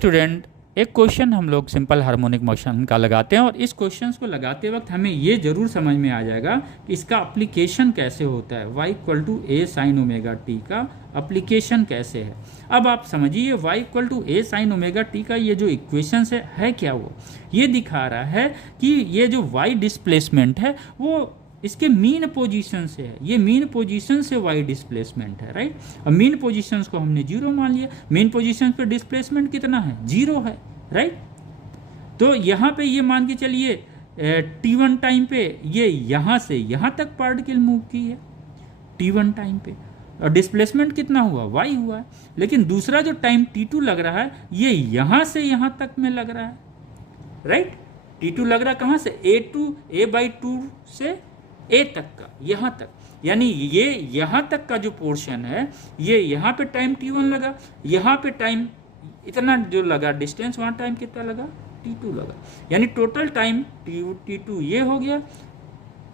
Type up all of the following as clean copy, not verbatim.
Student, एक question हम लोग सिंपल हार्मोनिक मोशन का लगाते हैं और इस क्वेश्चन को लगाते वक्त हमें ये जरूर समझ में आ जाएगा कि इसका एप्लीकेशन कैसे होता है। y equal to A sine omega T का एप्लीकेशन कैसे है। अब आप समझिए y equal to A sine omega T का ये जो इक्वेशन है क्या, वो ये दिखा रहा है कि ये जो y डिस्प्लेसमेंट है वो इसके मीन पोजीशन से है, ये मीन पोजीशन से y डिस्प्लेसमेंट है, राइट। अब मीन पोजीशंस को हमने जीरो मान लिया, मीन पोजीशन पे डिस्प्लेसमेंट कितना है, जीरो है, राइट। तो यहाँ पे ये मान के चलिए t1 टाइम पे ये यहाँ से यहाँ तक पार्टिकल मूव की है t1 टाइम पे, और डिस्प्लेसमेंट कितना हुआ, y हुआ है। लेकिन दूसरा जो टाइम t2 लग रहा है ये यहाँ से यहाँ तक में लग रहा है, राइट। t2 लग रहा है कहाँ से, a/2 से a तक का, यहाँ तक, यानी ये यहाँ तक का जो पोर्शन है ये यहाँ पे टाइम t1 लगा, यहाँ पे टाइम इतना जो लगा डिस्टेंस, वहाँ टाइम कितना लगा, t2 लगा। यानी टोटल टाइम t2 ये हो गया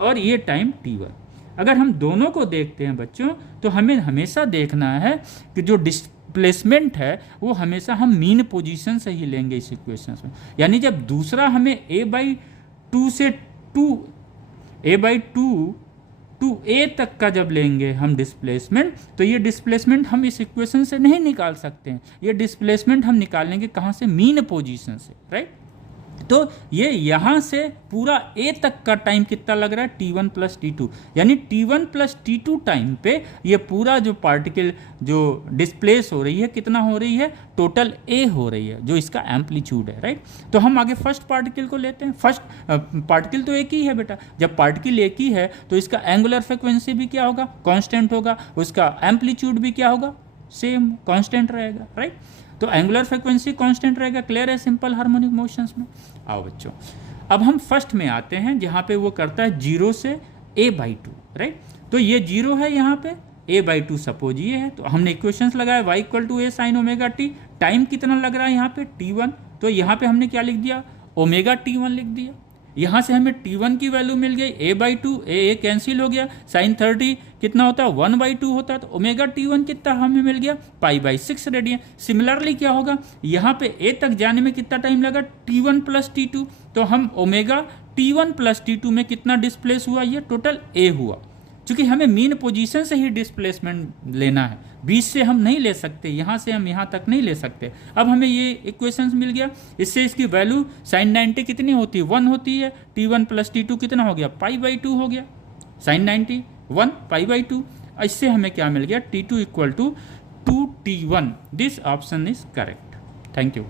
और ये टाइम t1। अगर हम दोनों को देखते हैं बच्चों तो हमें हमेशा देखना है कि जो डिस्प्लेसमेंट है वो हमेशा हम मीन पोजीशन से ही लेंगे इस इक्वेशन में। यानी जब दूसरा हमें a/2 से a/2 टू a तक का जब लेंगे हम डिस्प्लेसमेंट, तो ये डिस्प्लेसमेंट हम इस इक्वेशन से नहीं निकाल सकते हैं। ये डिस्प्लेसमेंट हम निकालेंगे कहाँ से, मीन पोजीशन से, राइट। तो ये यहाँ से पूरा a तक का टाइम कितना लग रहा है, t1 प्लस t2, यानी t1 प्लस t2 टाइम पे ये पूरा जो पार्टिकल जो डिस्प्लेस हो रही है कितना हो रही है, टोटल a हो रही है, जो इसका एम्पलीट्यूड है, राइट। तो हम आगे फर्स्ट पार्टिकल को लेते हैं। फर्स्ट पार्टिकल तो एक ही है बेटा, जब पार्टिकल एक ही है तो इसका एंगुलर फ्रिक्वेंसी भी क्या होगा, कांस्टेंट होगा, उसका एम्पलीट्यूड भी क्या होगा, सेम कांस्टेंट रहेगा, राइट। तो एंगुलर फ्रिक्वेंसी कांस्टेंट रहेगा। क्लियर है सिंपल हार्मोनिक मोशंस में। आओ बच्चों, अब हम फर्स्ट में आते हैं जहाँ पे वो करता है 0 से a/2, राइट। तो ये 0 है, यहाँ पे a/2 सपोज ये है, तो हमने इक्वेशंस लगाया y equal to A sine omega T, time कितना लग रहा है यहाँ पे t1, तो यहाँ पे हमने क्या लिख दिया, ओमेगा t1 लिख दिया। यहाँ से हमें t1 की वैल्यू मिल गई a/2, a कैंसिल हो गया, साइन 30 कितना होता है, 1/2 होता है, तो ओमेगा t1 कितना हमें मिल गया, π/6 रेडियन। सिमिलरली क्या होगा, यहाँ पे a तक जाने में कितना टाइम लगा, t1 प्लस t2, तो हम ओमेगा t1 प्लस t2 में कितना डिस्प्लेस हुआ, ये टोटल a हुआ। क्योंकि हमें मीन पोजीशन से ही डिस्प्लेसमेंट लेना है, बीच से हम नहीं ले सकते, यहाँ से हम यहाँ तक नहीं ले सकते। अब हमें ये इक्वेशंस मिल गया, इससे इसकी वैल्यू साइन 90 कितनी होती है, 1 होती है, t1 प्लस t2 कितना हो गया, π/2 हो गया, साइन 90 1 π/2। इससे हमें क्या मिल गया, t2 equal to 2t1। This option is correct. Thank you.